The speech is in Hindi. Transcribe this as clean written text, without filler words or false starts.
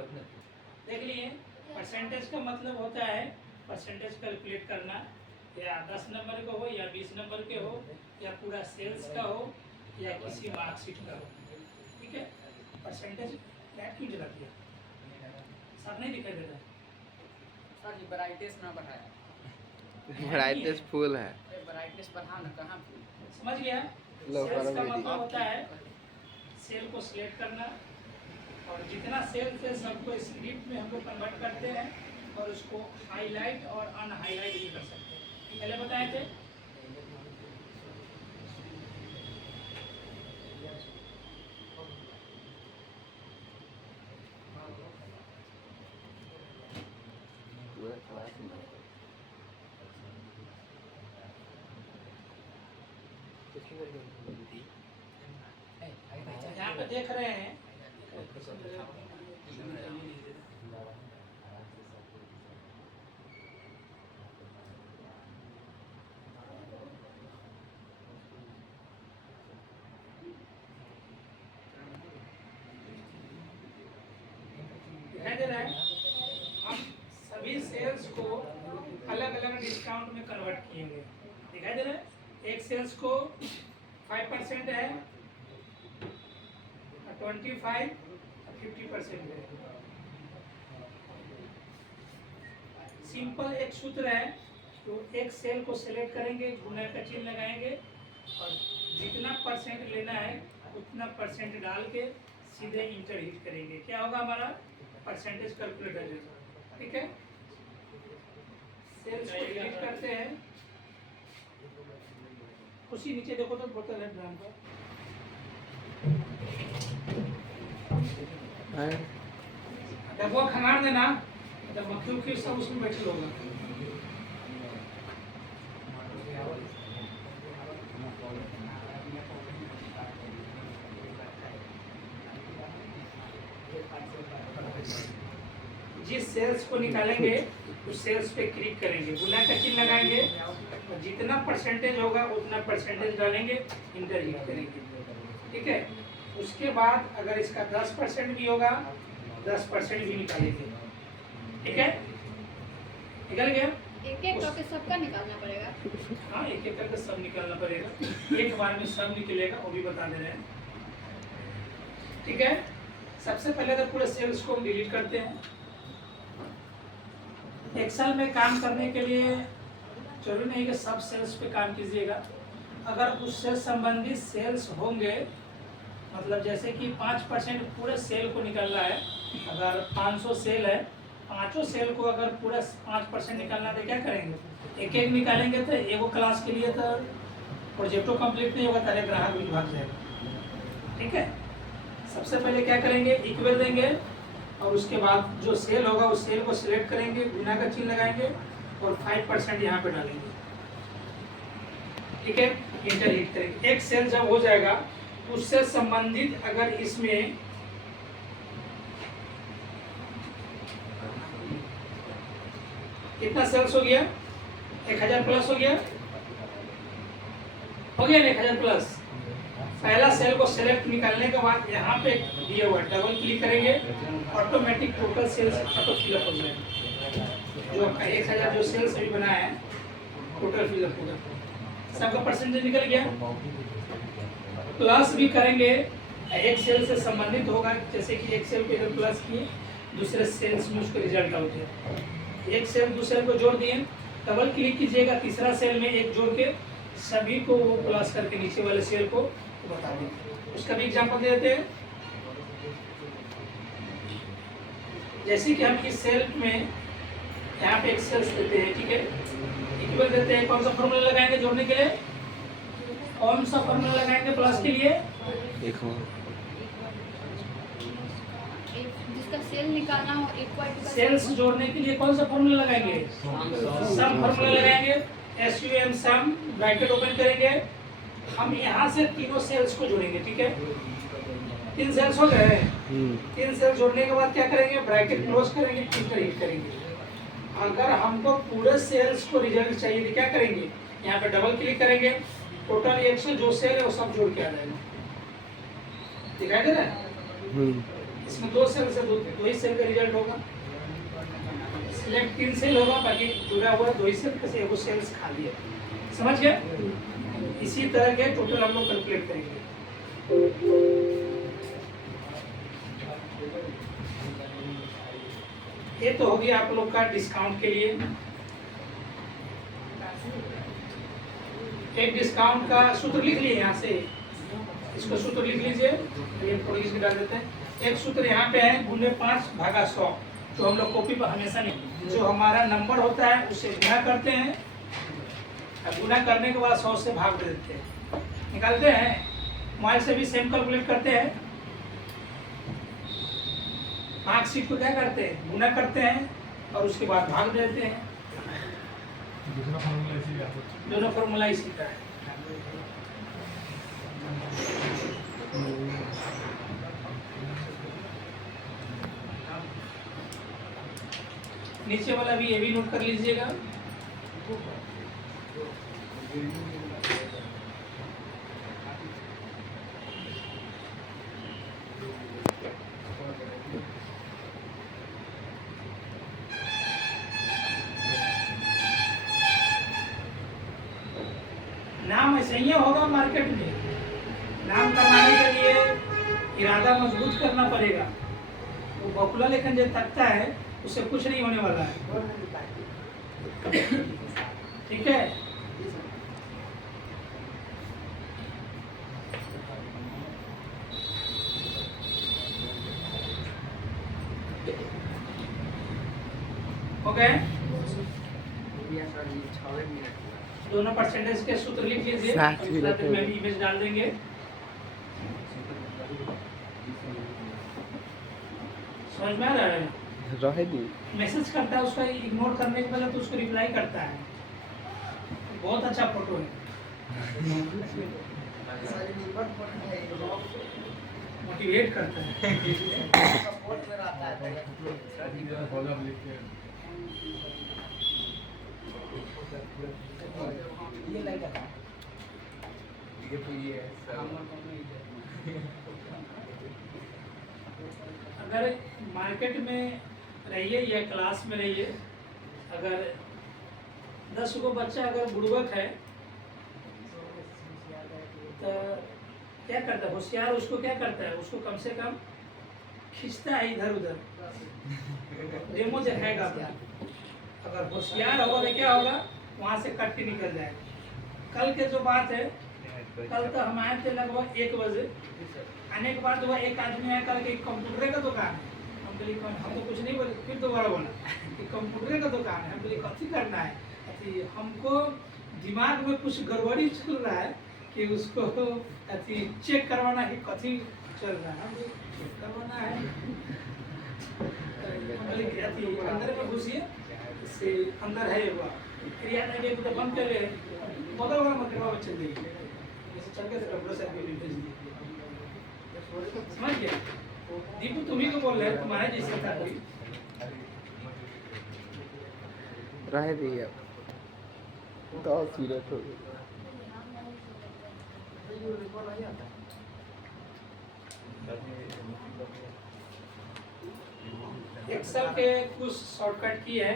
देख लिए, परसेंटेज का मतलब होता है परसेंटेज कैलकुलेट करना, या 10 नंबर का हो या 20 नंबर के हो या पूरा सेल्स का हो या किसी मार्कशीट का हो। ठीक है, परसेंटेज लाइट क्यों जला दिया, साफ नहीं दिखाई दे रहा है सर जी ब्राइटनेस ना बढ़ाया, ब्राइटनेस फुल है। ब्राइटनेस बढ़ा ना कहाँ फुल। समझ गया। लो सेल्स का करो मतलब होता है सेल को सिलेक्ट करना, और जितना सेल्स है सबको स्क्रिप्ट में हम लोग कन्वर्ट करते हैं और उसको हाईलाइट और अनहाईलाइट भी कर सकते हैं। पहले बताए थे। यहाँ पे देख रहे हैं दिखाई दे रहा है। हम सभी सेल्स को अलग अलग डिस्काउंट में कन्वर्ट किएंगे। दिखाई दे रहा है, एक सेल्स को 5% है, 25, 50% है। सिंपल एक सूत्र है, तो एक सेल को सिलेक्ट करेंगे, गुना का चिन्ह लगाएंगे और जितना परसेंट लेना है उतना परसेंट डाल के सीधे इंटर हिट करेंगे। क्या होगा हमारा परसेंटेज कैलकुलेटर जैसा। ठीक है, सेल्स को डिलीट करते हैं। उसी नीचे देखो तो बोतल है ड्राम का। डब्बा खंगार देना, जब मक्खी उक्खी सब उसमें बैठे होगा। जिस सेल्स को निकालेंगे उस सेल्स पे क्लिक करेंगे, गुना का चिन्ह लगाएंगे और जितना परसेंटेज होगा उतना परसेंटेज डालेंगे, इंटर हिट करेंगे। ठीक है, उसके बाद अगर इसका 10% भी होगा 10% भी निकालेंगे। ठीक है, निकल गया। एक एक करके सबका निकालना पड़ेगा। हाँ, एक एक करके सब निकालना पड़ेगा, एक बार में सब निकलेगा, वो भी बता दे रहे हैं। ठीक है, सबसे पहले तो पूरे सेल्स को हम डिलीट करते हैं। एक्सेल में काम करने के लिए जरूरी नहीं कि सब सेल्स पे काम कीजिएगा। अगर उससे संबंधित सेल्स होंगे, मतलब जैसे कि 5% पूरे सेल को निकालना है, अगर 500 सेल है, पाँचों सेल को अगर पूरा 5% निकालना है तो क्या करेंगे, एक एक निकालेंगे तो एगो क्लास के लिए तो प्रोजेक्टो कंप्लीट नहीं होगा, तारे ग्राहक भी भाग जाएगा। ठीक है, सबसे पहले क्या करेंगे, इक्वल देंगे और उसके बाद जो सेल होगा उस सेल को सिलेक्ट करेंगे, गुना का चिन्ह लगाएंगे और 5% यहाँ पे डालेंगे। ठीक है, इंटर हिट करेंगे। एक सेल जब हो जाएगा उससे संबंधित अगर इसमें कितना सेल्स हो गया, 1000 प्लस हो गया ना 1000 प्लस। पहला सेल को सिलेक्ट निकालने के बाद यहाँ पे दिया हुआ डबल क्लिक करेंगे, automatic total sales auto fill up हो जाएगा। जो आपका 1000 जो सेल्स अभी बनाया है टोटल फिलअप होगा, सबका परसेंटेज निकल गया। प्लस भी करेंगे, एक सेल से संबंधित होगा, जैसे कि एक सेल को इधर प्लस किए, दूसरे सेल्स में उसका रिजल्ट आउट है। एक सेल दूसरे को जोड़ दिए, डबल क्लिक कीजिएगा, तीसरा सेल में एक जोड़ के सभी को वो प्लस करके नीचे वाले सेल को बता दें। उसका भी एग्जांपल दे देते हैं। जैसे कि हम इस सेल में यहाँ पे एक सेल्स देते हैं, ठीक है, इक्वल देते हैं। कौन सा फॉर्मूला लगाएंगे जोड़ने के लिए, कौन सा फॉर्मूला लगाएंगे प्लस के लिए, देखो जिसका सेल निकालना हो इक्वल टू सेल्स जोड़ने के लिए कौन सा फॉर्मूला लगाएंगे, सम फॉर्मूला लगाएंगे। SUM सम, ब्रैकेट ओपन करेंगे, हम यहाँ से तीनों सेल्स को जोड़ेंगे। ठीक है, 3 सेल्स हो गए, 3 सेल्स जोड़ने के बाद क्या करेंगे, ब्रैकेट क्लोज करेंगे, इंटर हिट करेंगे। अगर हमको पूरे सेल्स को रिजल्ट चाहिए तो क्या करेंगे, यहाँ पे डबल क्लिक करेंगे, टोटल 100 जो सेल है वो सब जोड़ के आ जाएगा। दिखाई दे रहा है, इसमें 2 सेल से 2 ही सेल का रिजल्ट होगा। सिलेक्ट 3 सेल होगा, बाकी जुड़ा हुआ 2 ही सेल से एगो सेल्स खाली है। समझ गए? इसी तरह के टोटल हम लोग कैलकुलेट करेंगे। ये तो हो गया आप लोग का डिस्काउंट के लिए। एक डिस्काउंट का सूत्र लिख लिए यहाँ से, इसको सूत्र लिख लीजिए, ये थोड़ी इसमें डाल देते हैं। एक सूत्र यहाँ पे है गुने 5 भागा 100, जो हम लोग कॉपी पर हमेशा नहीं, जो हमारा नंबर होता है उसे गुना करते हैं, और गुना करने के बाद 100 से भाग दे देते हैं, निकालते हैं। मोबाइल से भी सेम कैलकुलेट करते हैं। मार्कशीट को क्या करते हैं, गुना करते हैं और उसके बाद भाग देते हैं। दोनों फॉर्मूला इसी का है। नीचे वाला भी ये भी नोट कर लीजिएगा। नाम ऐसे ही होगा मार्केट में। नाम कमाने के लिए इरादा मजबूत करना पड़ेगा। वो बकुला लेखन जो तकता है उससे कुछ नहीं होने वाला है। ठीक है? ओके, दोनों परसेंटेज के सूत्र लिख लीजिए, 60 मिनट में भी इमेज डाल देंगे। समझ में आ रहा है? मैसेज करता है, उसका इग्नोर करने के बाद तो उसको रिप्लाई करता है। बहुत अच्छा फोटो है, मोटिवेट करता है। अगर मार्केट में रहिए या क्लास में रहिए, अगर 10 गो बच्चा अगर बुड़बक है तो क्या करता है होशियार, उसको क्या करता है, उसको कम से कम खींचता है इधर उधर, डेमो दिखाएगा अपना। अगर होशियार होगा तो क्या होगा, वहाँ से कट के निकल जाएगा। कल के जो बात है, कल तो हम आए थे लगभग 1 बजे। आने के बाद वो एक आदमी आया, कल के कंप्यूटर का दुकान है। हम बोले हम तो कुछ नहीं बोले, फिर दोबारा बोला कि कंप्यूटर का दुकान है। हम बोले कथी करना है, अथी हमको दिमाग में कुछ गड़बड़ी चल रहा है कि उसको अथी चेक करवाना है, कथी चल रहा है। हम बोले चेक करवाना है, अथी अंदर में घुसिए, इससे अंदर है वो। फिर याद है कि बंद कर रहे, बगल वाला मकरवा चल गई, जैसे चल के कंप्यूटर से भेज दी। समझ गया? दीपू तुम्ही को बोल रहे, तुम्हारा जैसे था कोई। रह दिया 10 मिनट हो गए। एक्सेल के कुछ शॉर्टकट की है।